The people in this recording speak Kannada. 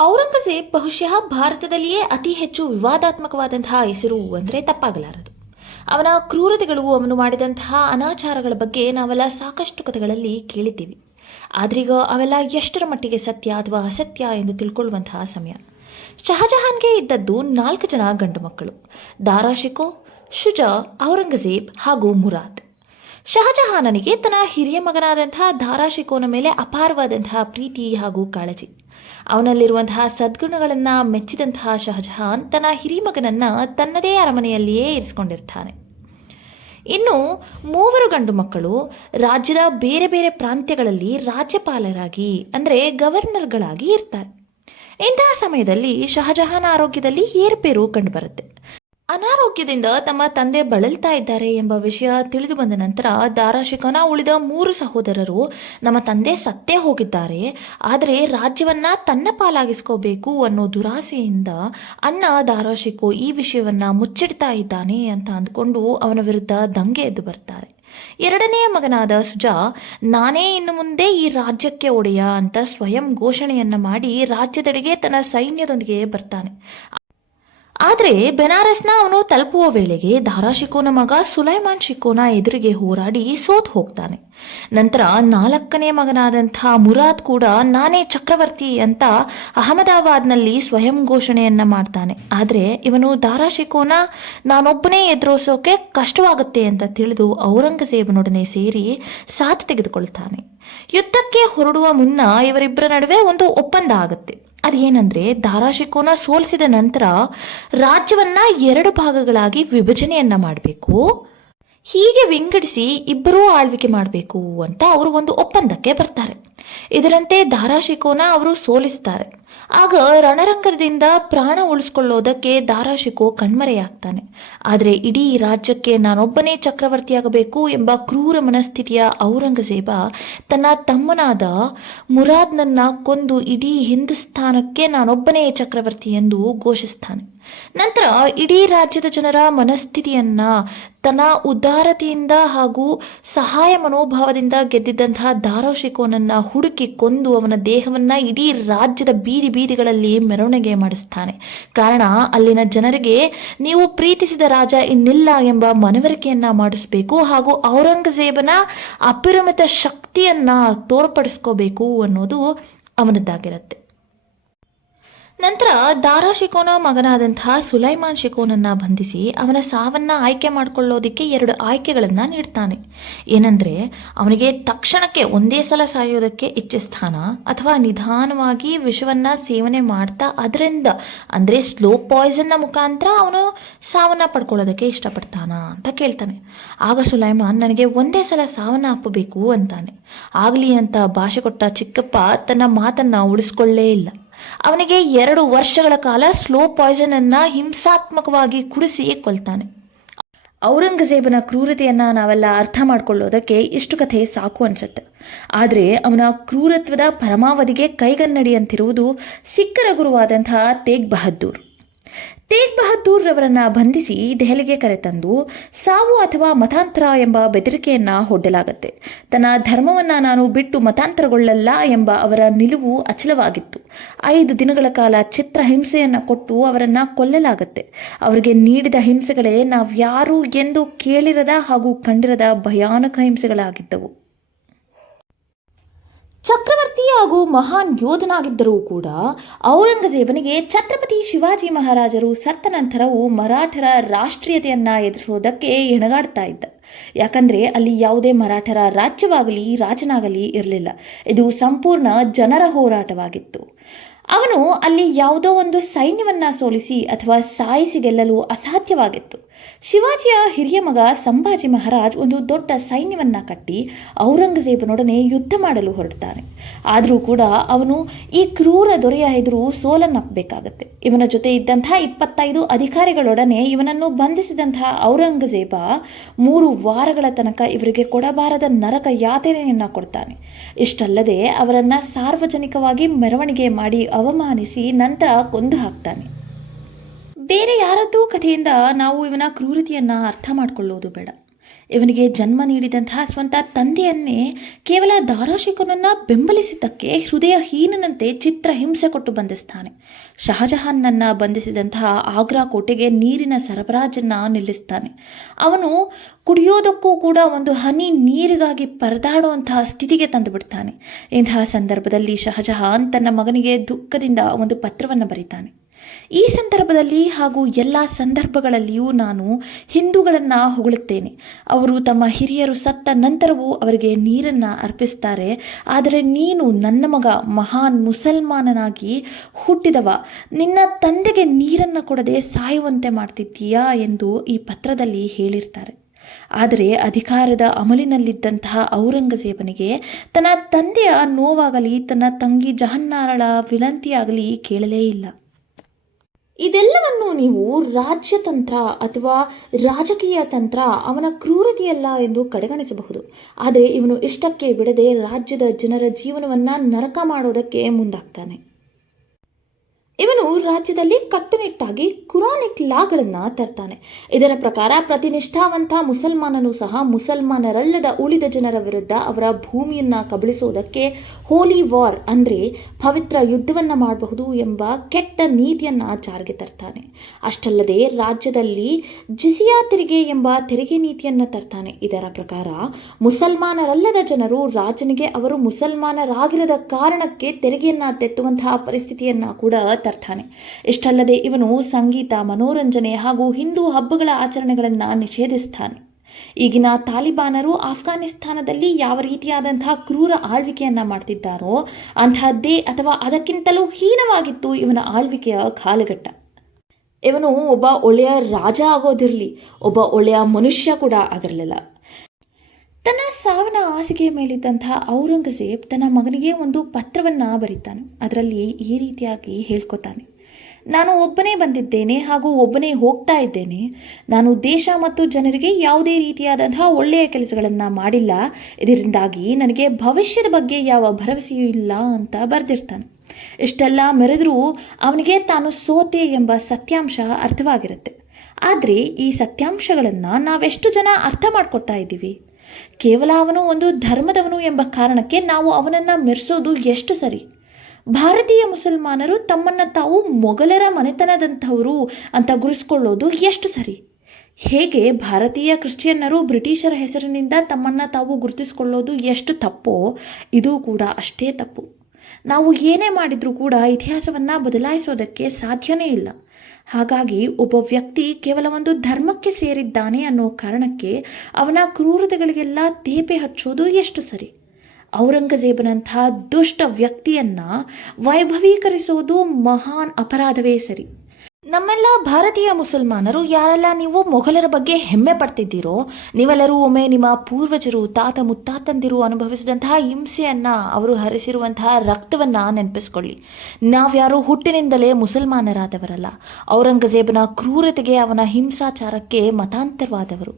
ಔರಂಗಜೇಬ್ ಬಹುಶಃ ಭಾರತದಲ್ಲಿಯೇ ಅತಿ ಹೆಚ್ಚು ವಿವಾದಾತ್ಮಕವಾದಂತಹ ಹೆಸರು ಅಂದರೆ ತಪ್ಪಾಗಲಾರದು. ಅವನ ಕ್ರೂರತೆಗಳು, ಅವನು ಮಾಡಿದಂತಹ ಅನಾಚಾರಗಳ ಬಗ್ಗೆ ನಾವೆಲ್ಲ ಸಾಕಷ್ಟು ಕಥೆಗಳಲ್ಲಿ ಕೇಳಿದ್ದೀವಿ. ಆದ್ರೀಗ ಅವೆಲ್ಲ ಎಷ್ಟರ ಮಟ್ಟಿಗೆ ಸತ್ಯ ಅಥವಾ ಅಸತ್ಯ ಎಂದು ತಿಳ್ಕೊಳ್ಳುವಂತಹ ಸಮಯ. ಶಹಜಹಾನ್ಗೆ ಇದ್ದದ್ದು 4 ಜನ ಗಂಡು ಮಕ್ಕಳು: ದಾರಾ ಶಿಕೋ, ಶುಜಾ, ಔರಂಗಜೇಬ್ ಹಾಗೂ ಮುರಾದ್. ಶಹಜಹಾನನಿಗೆ ತನ್ನ ಹಿರಿಯ ಮಗನಾದಂತಹ ದಾರಾ ಶಿಕೋನ ಮೇಲೆ ಅಪಾರವಾದಂತಹ ಪ್ರೀತಿ ಹಾಗೂ ಕಾಳಜಿ. ಅವನಲ್ಲಿರುವಂತಹ ಸದ್ಗುಣಗಳನ್ನು ಮೆಚ್ಚಿದಂತಹ ಶಹಜಹಾನ್ ತನ್ನ ಹಿರಿಮಗನನ್ನ ತನ್ನದೇ ಅರಮನೆಯಲ್ಲಿಯೇ ಇರಿಸಿಕೊಂಡಿರ್ತಾನೆ. ಇನ್ನು 3 ಗಂಡು ಮಕ್ಕಳು ರಾಜ್ಯದ ಬೇರೆ ಬೇರೆ ಪ್ರಾಂತ್ಯಗಳಲ್ಲಿ ರಾಜ್ಯಪಾಲರಾಗಿ ಅಂದರೆ ಗವರ್ನರ್ಗಳಾಗಿ ಇರ್ತಾರೆ. ಇಂತಹ ಸಮಯದಲ್ಲಿ ಶಹಜಹಾನ್ ಆರೋಗ್ಯದಲ್ಲಿ ಏರುಪೇರು ಕಂಡುಬರುತ್ತೆ. ಅನಾರೋಗ್ಯದಿಂದ ತಮ್ಮ ತಂದೆ ಬಳಲ್ತಾ ಇದ್ದಾರೆ ಎಂಬ ವಿಷಯ ತಿಳಿದು ಬಂದ ನಂತರ ದಾರಾ ಶಿಕೋನ ಉಳಿದ 3 ಸಹೋದರರು ನಮ್ಮ ತಂದೆ ಸತ್ತೇ ಹೋಗಿದ್ದಾರೆ, ಆದರೆ ರಾಜ್ಯವನ್ನ ತನ್ನ ಪಾಲಾಗಿಸ್ಕೋಬೇಕು ಅನ್ನೋ ದುರಾಸೆಯಿಂದ ಅಣ್ಣ ದಾರಾ ಶಿಕೋ ಈ ವಿಷಯವನ್ನ ಮುಚ್ಚಿಡ್ತಾ ಇದ್ದಾನೆ ಅಂತ ಅಂದ್ಕೊಂಡು ಅವನ ವಿರುದ್ಧ ದಂಗೆ ಎದ್ದು ಬರ್ತಾರೆ. 2ನೇ ಮಗನಾದ ಸುಜಾ ನಾನೇ ಇನ್ನು ಮುಂದೆ ಈ ರಾಜ್ಯಕ್ಕೆ ಒಡೆಯ ಅಂತ ಸ್ವಯಂ ಘೋಷಣೆಯನ್ನ ಮಾಡಿ ರಾಜ್ಯದೆಡೆಗೆ ತನ್ನ ಸೈನ್ಯದೊಂದಿಗೆ ಬರ್ತಾನೆ. ಆದರೆ ಬೆನಾರಸ್ನ ಅವನು ತಲುಪುವ ವೇಳೆಗೆ ದಾರಾ ಶಿಕೋನ ಮಗ ಸುಲೈಮಾನ್ ಶಿಕೋನ ಎದುರಿಗೆ ಹೋರಾಡಿ ಸೋತ್ ಹೋಗ್ತಾನೆ. ನಂತರ 4ನೇ ಮಗನಾದಂಥ ಮುರಾದ್ ಕೂಡ ನಾನೇ ಚಕ್ರವರ್ತಿ ಅಂತ ಅಹಮದಾಬಾದ್ನಲ್ಲಿ ಸ್ವಯಂ ಘೋಷಣೆಯನ್ನ ಮಾಡ್ತಾನೆ. ಆದರೆ ಇವನು ದಾರಾ ಶಿಕೋನ ನಾನೊಬ್ಬನೇ ಎದುರಿಸೋಕೆ ಕಷ್ಟವಾಗುತ್ತೆ ಅಂತ ತಿಳಿದು ಔರಂಗಜೇಬನೊಡನೆ ಸೇರಿ ಸಾಥ್ ತೆಗೆದುಕೊಳ್ತಾನೆ. ಯುದ್ಧಕ್ಕೆ ಹೊರಡುವ ಮುನ್ನ ಇವರಿಬ್ಬರ ನಡುವೆ ಒಂದು ಒಪ್ಪಂದ ಆಗುತ್ತೆ. ಅದೇನಂದ್ರೆ, ದಾರಾ ಶಿಕೋನ ಸೋಲಿಸಿದ ನಂತರ ರಾಜ್ಯವನ್ನ 2 ಭಾಗಗಳಾಗಿ ವಿಭಜನೆಯನ್ನ ಮಾಡಬೇಕು, ಹೀಗೆ ವಿಂಗಡಿಸಿ ಇಬ್ಬರೂ ಆಳ್ವಿಕೆ ಮಾಡಬೇಕು ಅಂತ ಅವರು ಒಂದು ಒಪ್ಪಂದಕ್ಕೆ ಬರ್ತಾರೆ. ಇದರಂತೆ ದಾರಾ ಶಿಕೋನ ಅವರು ಸೋಲಿಸ್ತಾರೆ. ಆಗ ರಣರಂಗದಿಂದ ಪ್ರಾಣ ಉಳಿಸ್ಕೊಳ್ಳೋದಕ್ಕೆ ದಾರಾ ಶಿಕೋ ಕಣ್ಮರೆಯಾಗ್ತಾನೆ. ಆದರೆ ಇಡೀ ರಾಜ್ಯಕ್ಕೆ ನಾನೊಬ್ಬನೇ ಚಕ್ರವರ್ತಿಯಾಗಬೇಕು ಎಂಬ ಕ್ರೂರ ಮನಸ್ಥಿತಿಯ ಔರಂಗಜೇಬ ತನ್ನ ತಮ್ಮನಾದ ಮುರಾದ್ನನ್ನ ಕೊಂದು ಇಡೀ ಹಿಂದೂಸ್ತಾನಕ್ಕೆ ನಾನೊಬ್ಬನೇ ಚಕ್ರವರ್ತಿ ಎಂದು ಘೋಷಿಸ್ತಾನೆ. ನಂತರ ಇಡೀ ರಾಜ್ಯದ ಜನರ ಮನಸ್ಥಿತಿಯನ್ನ ತನ್ನ ಉದಾರತೆಯಿಂದ ಹಾಗೂ ಸಹಾಯ ಮನೋಭಾವದಿಂದ ಗೆದ್ದಿದ್ದಂತಹ ದಾರಾ ಶಿಕೋನನ್ನ ಹುಡುಕಿ ಕೊಂದು ಅವನ ದೇಹವನ್ನ ಇಡೀ ರಾಜ್ಯದ ಬೀದಿಗಳಲ್ಲಿ ಮೆರವಣಿಗೆ ಮಾಡಿಸ್ತಾನೆ. ಕಾರಣ, ಅಲ್ಲಿನ ಜನರಿಗೆ ನೀವು ಪ್ರೀತಿಸಿದ ರಾಜ ಇನ್ನಿಲ್ಲ ಎಂಬ ಮನವರಿಕೆಯನ್ನ ಮಾಡಿಸ್ಬೇಕು ಹಾಗೂ ಔರಂಗಜೇಬನ ಅಪರಿಮಿತ ಶಕ್ತಿಯನ್ನ ತೋರ್ಪಡಿಸ್ಕೋಬೇಕು ಅನ್ನೋದು ಅವನದ್ದಾಗಿರುತ್ತೆ. ನಂತರ ದಾರಾ ಶಿಕೋನ ಮಗನಾದಂತಹ ಸುಲೈಮಾನ್ ಶಿಕೋನನ್ನ ಬಂಧಿಸಿ ಅವನ ಸಾವನ್ನ ಆಯ್ಕೆ ಮಾಡಿಕೊಳ್ಳೋದಿಕ್ಕೆ 2 ಆಯ್ಕೆಗಳನ್ನು ನೀಡ್ತಾನೆ. ಏನಂದ್ರೆ, ಅವನಿಗೆ ತಕ್ಷಣಕ್ಕೆ ಒಂದೇ ಸಲ ಸಾಯೋದಕ್ಕೆ ಇಚ್ಛೆ ಸ್ಥಾನ, ಅಥವಾ ನಿಧಾನವಾಗಿ ವಿಷವನ್ನ ಸೇವನೆ ಮಾಡ್ತಾ ಅದರಿಂದ ಅಂದರೆ ಸ್ಲೋ ಪಾಯ್ಸನ್ನ ಮುಖಾಂತರ ಅವನು ಸಾವನ್ನ ಪಡ್ಕೊಳ್ಳೋದಕ್ಕೆ ಇಷ್ಟಪಡ್ತಾನ ಅಂತ ಕೇಳ್ತಾನೆ. ಆಗ ಸುಲೈಮಾನ್ ನನಗೆ ಒಂದೇ ಸಲ ಸಾವನ್ನ ಅಪ್ಪಬೇಕು ಅಂತಾನೆ. ಆಗಲಿ ಅಂತ ಭಾಷೆ ಕೊಟ್ಟ ಚಿಕ್ಕಪ್ಪ ತನ್ನ ಮಾತನ್ನ ಉಳಿಸ್ಕೊಳ್ಳೇ ಇಲ್ಲ. ಅವನಿಗೆ 2 ವರ್ಷಗಳ ಕಾಲ ಸ್ಲೋ ಪಾಯ್ಸನ್ ಅನ್ನ ಹಿಂಸಾತ್ಮಕವಾಗಿ ಕುಡಿಸಿ ಕೊಲ್ತಾನೆ. ಔರಂಗಜೇಬನ ಕ್ರೂರತೆಯನ್ನ ನಾವೆಲ್ಲ ಅರ್ಥ ಮಾಡ್ಕೊಳ್ಳೋದಕ್ಕೆ ಇಷ್ಟು ಕಥೆ ಸಾಕು ಅನ್ಸುತ್ತೆ. ಆದರೆ ಅವನ ಕ್ರೂರತ್ವದ ಪರಮಾವಧಿಗೆ ಕೈಗನ್ನಡಿ ಅಂತಿರುವುದು ಸಿಖ್ಖರ ಗುರುವಾದಂತಹ ತೇಗ್ ಬಹದ್ದೂರ್ ರವರನ್ನ ಬಂಧಿಸಿ ದೆಹಲಿಗೆ ಕರೆತಂದು ಸಾವು ಅಥವಾ ಮತಾಂತರ ಎಂಬ ಬೆದರಿಕೆಯನ್ನ ಹೊಡ್ಡಲಾಗುತ್ತೆ. ತನ್ನ ಧರ್ಮವನ್ನ ನಾನು ಬಿಟ್ಟು ಮತಾಂತರಗೊಳ್ಳಲ್ಲ ಎಂಬ ಅವರ ನಿಲುವು ಅಚಲವಾಗಿತ್ತು. 5 ದಿನಗಳ ಕಾಲ ಚಿತ್ರಹಿಂಸೆಯನ್ನ ಕೊಟ್ಟು ಅವರನ್ನ ಕೊಲ್ಲಲಾಗುತ್ತೆ. ಅವರಿಗೆ ನೀಡಿದ ಹಿಂಸೆಗಳೇ ನಾವ್ಯಾರು ಎಂದು ಕೇಳಿರದ ಹಾಗೂ ಕಂಡಿರದ ಭಯಾನಕ ಹಿಂಸೆಗಳಾಗಿದ್ದವು. ಚಕ್ರವರ್ತಿ ಹಾಗೂ ಮಹಾನ್ ಯೋಧನಾಗಿದ್ದರೂ ಕೂಡ ಔರಂಗಜೇಬನಿಗೆ ಛತ್ರಪತಿ ಶಿವಾಜಿ ಮಹಾರಾಜರು ಸತ್ತ ನಂತರವೂ ಮರಾಠರ ರಾಷ್ಟ್ರೀಯತೆಯನ್ನ ಎದುರಿಸೋದಕ್ಕೆ ಹೆಣಗಾಡ್ತಾ ಇದ್ದ. ಯಾಕಂದ್ರೆ ಅಲ್ಲಿ ಯಾವುದೇ ಮರಾಠರ ರಾಜ್ಯವಾಗಲಿ ರಾಜನಾಗಲಿ ಇರಲಿಲ್ಲ. ಇದು ಸಂಪೂರ್ಣ ಜನರ ಹೋರಾಟವಾಗಿತ್ತು. ಅವನು ಅಲ್ಲಿ ಯಾವುದೋ ಒಂದು ಸೈನ್ಯವನ್ನ ಸೋಲಿಸಿ ಅಥವಾ ಸಾಯಿಸಿ ಗೆಲ್ಲಲು ಅಸಾಧ್ಯವಾಗಿತ್ತು. ಶಿವಾಜಿಯ ಹಿರಿಯ ಮಗ ಸಂಭಾಜಿ ಮಹಾರಾಜ್ ಒಂದು ದೊಡ್ಡ ಸೈನ್ಯವನ್ನ ಕಟ್ಟಿ ಔರಂಗಜೇಬನೊಡನೆ ಯುದ್ಧ ಮಾಡಲು ಹೊರಡ್ತಾನೆ. ಆದರೂ ಕೂಡ ಅವನು ಈ ಕ್ರೂರ ದೊರೆಯ ಎದುರು ಸೋಲನ್ನಪ್ಪಬೇಕಾಗತ್ತೆ. ಇವನ ಜೊತೆ ಇದ್ದಂತಹ 25 ಅಧಿಕಾರಿಗಳೊಡನೆ ಇವನನ್ನು ಬಂಧಿಸಿದಂತಹ ಔರಂಗಜೇಬ 3 ವಾರಗಳ ತನಕ ಇವರಿಗೆ ಕೊಡಬಾರದ ನರಕ ಯಾತನೆಯನ್ನ ಕೊಡ್ತಾನೆ. ಇಷ್ಟಲ್ಲದೆ ಅವರನ್ನ ಸಾರ್ವಜನಿಕವಾಗಿ ಮೆರವಣಿಗೆ ಮಾಡಿ ಅವಮಾನಿಸಿ ನಂತರ ಕೊಂದು ಹಾಕ್ತಾನೆ. ಬೇರೆ ಯಾರದ್ದೂ ಕಥೆಯಿಂದ ನಾವು ಇವನ ಕ್ರೂರತೆಯನ್ನು ಅರ್ಥ ಮಾಡಿಕೊಳ್ಳೋದು ಬೇಡ. ಇವನಿಗೆ ಜನ್ಮ ನೀಡಿದಂತಹ ಸ್ವಂತ ತಂದೆಯನ್ನೇ ಕೇವಲ ದಾರಾಶಿಕೋನನ್ನು ಬೆಂಬಲಿಸಿದ್ದಕ್ಕೆ ಹೃದಯಹೀನನಂತೆ ಚಿತ್ರಹಿಂಸೆ ಕೊಟ್ಟು ಬಂಧಿಸ್ತಾನೆ. ಶಹಜಹಾನ್ನನ್ನು ಬಂಧಿಸಿದಂತಹ ಆಗ್ರಾ ಕೋಟೆಗೆ ನೀರಿನ ಸರಬರಾಜನ್ನು ನಿಲ್ಲಿಸ್ತಾನೆ. ಅವನು ಕುಡಿಯೋದಕ್ಕೂ ಕೂಡ ಒಂದು ಹನಿ ನೀರಿಗಾಗಿ ಪರದಾಡುವಂತಹ ಸ್ಥಿತಿಗೆ ತಂದುಬಿಡ್ತಾನೆ. ಇಂತಹ ಸಂದರ್ಭದಲ್ಲಿ ಶಹಜಹಾನ್ ತನ್ನ ಮಗನಿಗೆ ದುಃಖದಿಂದ ಒಂದು ಪತ್ರವನ್ನು ಬರೀತಾನೆ. ಈ ಸಂದರ್ಭದಲ್ಲಿ ಹಾಗೂ ಎಲ್ಲ ಸಂದರ್ಭಗಳಲ್ಲಿಯೂ ನಾನು ಹಿಂದೂಗಳನ್ನು ಹೊಗಳುತ್ತೇನೆ. ಅವರು ತಮ್ಮ ಹಿರಿಯರು ಸತ್ತ ನಂತರವೂ ಅವರಿಗೆ ನೀರನ್ನು ಅರ್ಪಿಸ್ತಾರೆ. ಆದರೆ ನೀನು ನನ್ನ ಮಗ, ಮಹಾನ್ ಮುಸಲ್ಮಾನನಾಗಿ ಹುಟ್ಟಿದವ, ನಿನ್ನ ತಂದೆಗೆ ನೀರನ್ನು ಕೊಡದೆ ಸಾಯುವಂತೆ ಮಾಡ್ತಿದ್ದೀಯಾ ಎಂದು ಈ ಪತ್ರದಲ್ಲಿ ಹೇಳಿರ್ತಾರೆ. ಆದರೆ ಅಧಿಕಾರದ ಅಮಲಿನಲ್ಲಿದ್ದಂತಹ ಔರಂಗಜೇಬನಿಗೆ ತನ್ನ ತಂದೆಯ ನೋವಾಗಲಿ ತನ್ನ ತಂಗಿ ಜಹನ್ನಾರಳ ವಿನಂತಿಯಾಗಲಿ ಕೇಳಲೇ ಇಲ್ಲ. ಇದೆಲ್ಲವನ್ನು ನೀವು ರಾಜ್ಯತಂತ್ರ ಅಥವಾ ರಾಜಕೀಯ ತಂತ್ರ, ಅವನ ಕ್ರೂರತೆಯಲ್ಲ ಎಂದು ಕಡೆಗಣಿಸಬಹುದು. ಆದರೆ ಇವನು ಇಷ್ಟಕ್ಕೆ ಬಿಡದೆ ರಾಜ್ಯದ ಜನರ ಜೀವನವನ್ನು ನರಕ ಮಾಡೋದಕ್ಕೆ ಮುಂದಾಗ್ತಾನೆ. ಇವನು ರಾಜ್ಯದಲ್ಲಿ ಕಟ್ಟುನಿಟ್ಟಾಗಿ ಕುರಾನಿಕ್ ಲಾಗಳನ್ನು ತರ್ತಾನೆ. ಇದರ ಪ್ರಕಾರ ಪ್ರತಿ ನಿಷ್ಠಾವಂತ ಮುಸಲ್ಮಾನನೂ ಸಹ ಮುಸಲ್ಮಾನರಲ್ಲದ ಉಳಿದ ಜನರ ವಿರುದ್ಧ ಅವರ ಭೂಮಿಯನ್ನು ಕಬಳಿಸೋದಕ್ಕೆ ಹೋಲಿ ವಾರ್ ಅಂದರೆ ಪವಿತ್ರ ಯುದ್ಧವನ್ನು ಮಾಡಬಹುದು ಎಂಬ ಕೆಟ್ಟ ನೀತಿಯನ್ನು ಜಾರಿಗೆ ತರ್ತಾನೆ. ಅಷ್ಟಲ್ಲದೆ ರಾಜ್ಯದಲ್ಲಿ ಜಿಸಿಯಾ ತೆರಿಗೆ ಎಂಬ ತೆರಿಗೆ ನೀತಿಯನ್ನು ತರ್ತಾನೆ. ಇದರ ಪ್ರಕಾರ ಮುಸಲ್ಮಾನರಲ್ಲದ ಜನರು ರಾಜನಿಗೆ ಅವರು ಮುಸಲ್ಮಾನರಾಗಿರದ ಕಾರಣಕ್ಕೆ ತೆರಿಗೆಯನ್ನು ತೆತ್ತುವಂತಹ ಪರಿಸ್ಥಿತಿಯನ್ನು ಕೂಡ ತರ್ತಾನೆ. ಇಷ್ಟಲ್ಲದೆ ಇವನು ಸಂಗೀತ, ಮನೋರಂಜನೆ ಹಾಗೂ ಹಿಂದೂ ಹಬ್ಬಗಳ ಆಚರಣೆಗಳನ್ನು ನಿಷೇಧಿಸ್ತಾನೆ. ಈಗಿನ ತಾಲಿಬಾನರು ಆಫ್ಘಾನಿಸ್ತಾನದಲ್ಲಿ ಯಾವ ರೀತಿಯಾದಂತಹ ಕ್ರೂರ ಆಳ್ವಿಕೆಯನ್ನು ಮಾಡ್ತಿದ್ದಾರೋ ಅಂತಹದ್ದೇ ಅಥವಾ ಅದಕ್ಕಿಂತಲೂ ಹೀನವಾಗಿತ್ತು ಇವನ ಆಳ್ವಿಕೆಯ ಕಾಲಘಟ್ಟ. ಇವನು ಒಬ್ಬ ಒಳ್ಳೆಯ ರಾಜ ಆಗೋದಿರಲಿ, ಒಬ್ಬ ಒಳ್ಳೆಯ ಮನುಷ್ಯ ಕೂಡ ಆಗಿರಲಿಲ್ಲ. ತನ್ನ ಸಾವಿನ ಹಾಸಿಗೆಯ ಮೇಲಿದ್ದಂತಹ ಔರಂಗಜೇಬ್ ತನ್ನ ಮಗನಿಗೆ ಒಂದು ಪತ್ರವನ್ನು ಬರೀತಾನೆ. ಅದರಲ್ಲಿ ಈ ರೀತಿಯಾಗಿ ಹೇಳ್ಕೊತಾನೆ: ನಾನು ಒಬ್ಬನೇ ಬಂದಿದ್ದೇನೆ ಹಾಗೂ ಒಬ್ಬನೇ ಹೋಗ್ತಾ ಇದ್ದೇನೆ. ನಾನು ದೇಶ ಮತ್ತು ಜನರಿಗೆ ಯಾವುದೇ ರೀತಿಯಾದಂತಹ ಒಳ್ಳೆಯ ಕೆಲಸಗಳನ್ನು ಮಾಡಿಲ್ಲ. ಇದರಿಂದಾಗಿ ನನಗೆ ಭವಿಷ್ಯದ ಬಗ್ಗೆ ಯಾವ ಭರವಸೆಯೂ ಇಲ್ಲ ಅಂತ ಬರೆದಿರ್ತಾನೆ. ಇಷ್ಟೆಲ್ಲ ಮೆರೆದರೂ ಅವನಿಗೆ ತಾನು ಸೋತೆ ಎಂಬ ಸತ್ಯಾಂಶ ಅರ್ಥವಾಗಿರುತ್ತೆ. ಆದರೆ ಈ ಸತ್ಯಾಂಶಗಳನ್ನು ನಾವೆಷ್ಟು ಜನ ಅರ್ಥ ಮಾಡ್ಕೊಳ್ತಾ ಇದ್ದೀವಿ? ಕೇವಲ ಅವನು ಒಂದು ಧರ್ಮದವನು ಎಂಬ ಕಾರಣಕ್ಕೆ ನಾವು ಅವನನ್ನು ಮೆರೆಸೋದು ಎಷ್ಟು ಸರಿ? ಭಾರತೀಯ ಮುಸಲ್ಮಾನರು ತಮ್ಮನ್ನು ತಾವು ಮೊಘಲರ ಮನೆತನದಂಥವರು ಅಂತ ಗುರುಸ್ಕೊಳ್ಳೋದು ಎಷ್ಟು ಸರಿ? ಹೇಗೆ ಭಾರತೀಯ ಕ್ರಿಶ್ಚಿಯನ್ನರು ಬ್ರಿಟಿಷರ ಹೆಸರಿನಿಂದ ತಮ್ಮನ್ನು ತಾವು ಗುರುತಿಸಿಕೊಳ್ಳೋದು ಎಷ್ಟು ತಪ್ಪೋ, ಇದು ಕೂಡ ಅಷ್ಟೇ ತಪ್ಪು. ನಾವು ಏನೇ ಮಾಡಿದರೂ ಕೂಡ ಇತಿಹಾಸವನ್ನು ಬದಲಾಯಿಸೋದಕ್ಕೆ ಸಾಧ್ಯವೇ ಇಲ್ಲ. ಹಾಗಾಗಿ ಒಬ್ಬ ವ್ಯಕ್ತಿ ಕೇವಲ ಒಂದು ಧರ್ಮಕ್ಕೆ ಸೇರಿದ್ದಾನೆ ಅನ್ನೋ ಕಾರಣಕ್ಕೆ ಅವನ ಕ್ರೂರತೆಗಳಿಗೆಲ್ಲ ತೇಪೆ ಹಚ್ಚೋದು ಎಷ್ಟು ಸರಿ? ಔರಂಗಜೇಬನಂತಹ ದುಷ್ಟ ವ್ಯಕ್ತಿಯನ್ನು ವೈಭವೀಕರಿಸೋದು ಮಹಾನ್ ಅಪರಾಧವೇ ಸರಿ. ನಮ್ಮೆಲ್ಲ ಭಾರತೀಯ ಮುಸಲ್ಮಾನರು ಯಾರೆಲ್ಲ ನೀವು ಮೊಘಲರ ಬಗ್ಗೆ ಹೆಮ್ಮೆ ಪಡ್ತಿದ್ದೀರೋ, ನೀವೆಲ್ಲರೂ ಒಮ್ಮೆ ನಿಮ್ಮ ಪೂರ್ವಜರು, ತಾತ ಮುತ್ತಾತಂದಿರು ಅನುಭವಿಸಿದಂತಹ ಹಿಂಸೆಯನ್ನು, ಅವರು ಹರಿಸಿರುವಂತಹ ರಕ್ತವನ್ನು ನೆನಪಿಸ್ಕೊಳ್ಳಿ. ನಾವ್ಯಾರು ಹುಟ್ಟಿನಿಂದಲೇ ಮುಸಲ್ಮಾನರಾದವರಲ್ಲ. ಔರಂಗಜೇಬನ ಕ್ರೂರತೆಗೆ, ಅವನ ಹಿಂಸಾಚಾರಕ್ಕೆ ಮತಾಂತರವಾದವರು.